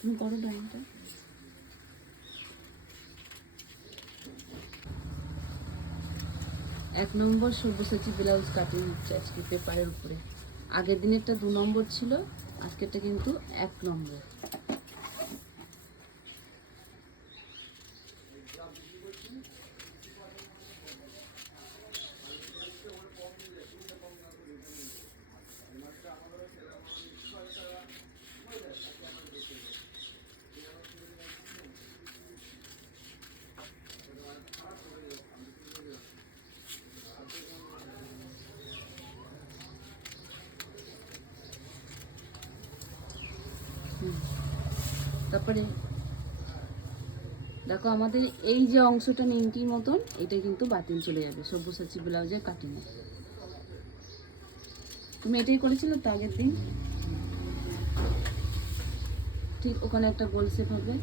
তুমি করো ড্রয়িংটা এক নম্বর সব্যসাচী ব্লাউজ কাটিং হচ্ছে আজকে পেপারের উপরে। আগের দিনেরটা দু নম্বর ছিল, আজকেরটা কিন্তু এক নম্বর। তারপরে দেখো আমাদের এই যে অংশটা নিমকির মতন, এটা কিন্তু বাতিল চলে যাবে, সব্যসাচী ব্লাউজের কাটিং তুমি এটাই করেছিলে তো আগের দিন? ঠিক ওখানে একটা গোল শেপ হবে।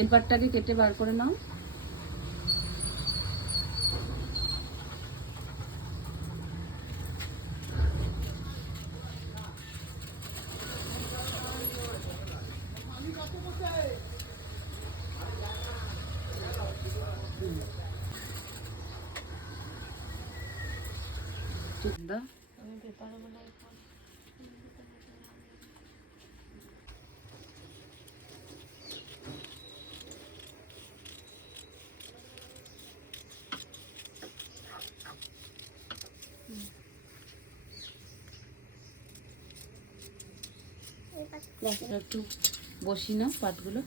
এর কেটে বার করে নাও। ঠিক দাও একটু বসি না পাটগুলো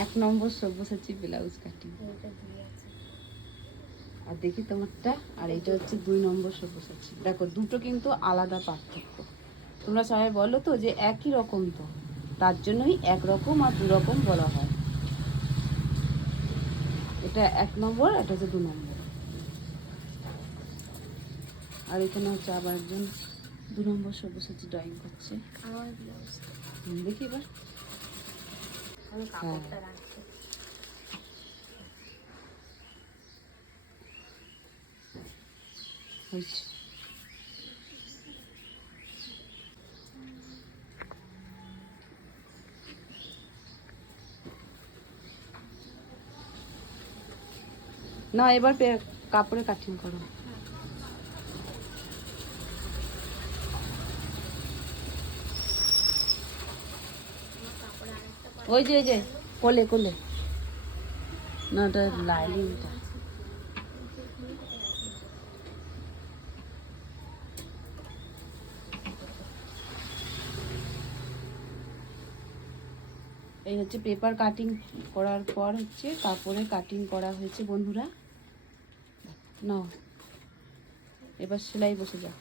এক নম্বর সব্যসাচী ব্লাউজ কাটিং আর দেখি তোমারটা আর এটা হচ্ছে দুই নম্বর সব্যসাচী দেখো দুটো কিন্তু আলাদা পার্থক্য। তোমরা সবাই বলো তো যে একই রকম তো? তার জন্যই এক রকম আর দু রকম বলা হয়। এটা এক নম্বর এটা হচ্ছে দু নম্বর। আর এখানে হচ্ছে আবার একজন দু নম্বর সব্যসাচী ড্রয়িং করছে। দেখি এবার। আমি রাখছি না এবার কাপড়ে কাটিং করো। ওই যে ওই যে, কোলে কোলে। না, ওটা লাইলিংটা এই হচ্ছে পেপার কাটিং করার পর হচ্ছে কাপড়ে কাটিং করা হয়েছে বন্ধুরা। নাও, এবার সেলাই বসে যাও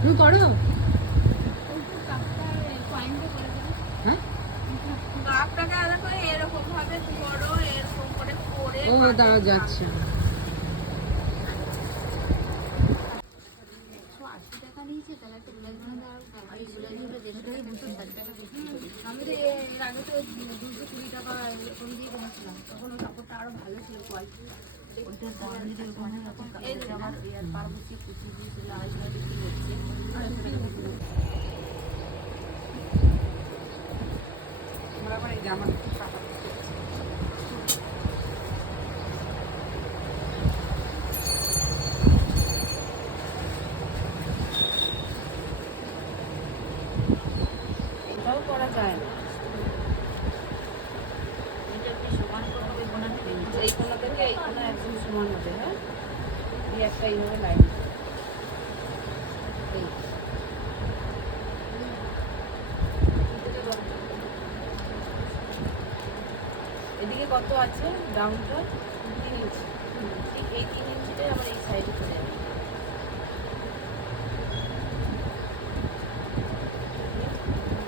তুমি করো হ্যাঁ? কাপটাকে আলাদা করে এরকম ভাবে এরকম করে ও দাঁড়া যাচ্ছে আমি। তো এর আগে তো দুশো কুড়ি টাকা এরকম দিয়ে কিনেছিলাম তখন ওই কাপড়টা আরও ভালো ছিল কোয়ালিটি ওইটার দাম যদি ওখানে আবার কুচি দিয়ে সেগুলো সমান হবে হ্যাঁ? দিয়ে একটা এইভাবে লাইন এই। এদিকে কত আছে? ডাউনটা তিন ইঞ্চি। ঠিক এই তিন ইঞ্চিটাই আমার এই সাইডে চলে যাবে।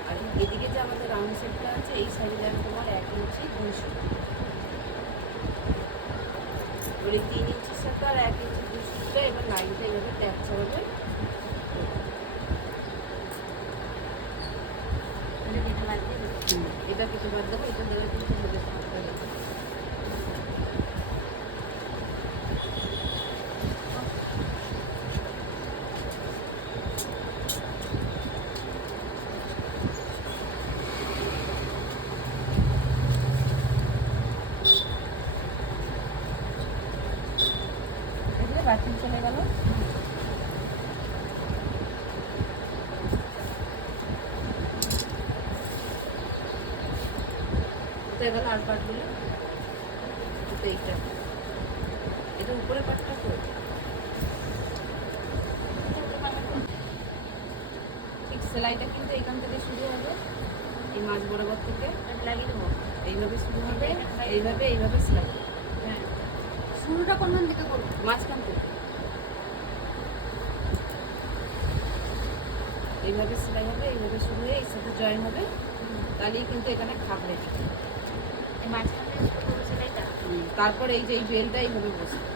আর এদিকে যে আমাদের রাউন্ড সেটটা আছে, এই সাইডে আমি তোমার লাইনটা এইভাবে ক্যাপচার হবে। এটা যেটা বাদ দিয়ে দেবো। এটা কিছু বাদ দেবো এটা দেবে কিন্তু হবে। তো এবার আর পাটগুলো তো এইটা। এটা উপরে পাটটা তো ঠিক সেলাইটা কিন্তু এখান থেকে শুরু হবে। এই মাছ বরাবর থেকে লাগিয়ে দেবো এইভাবে শুরু হবে এইভাবে এইভাবে সেলাই। হ্যাঁ। শুরুটা কোনখান থেকে করব? মাঝখান থেকে। এইভাবে সেলাই হবে এইভাবে শুরু হয়ে এর সাথে জয়েন হবে। তাহলেই কিন্তু এখানে খাপড়ে তারপর এই যে এই বেলটা এইভাবে বসবে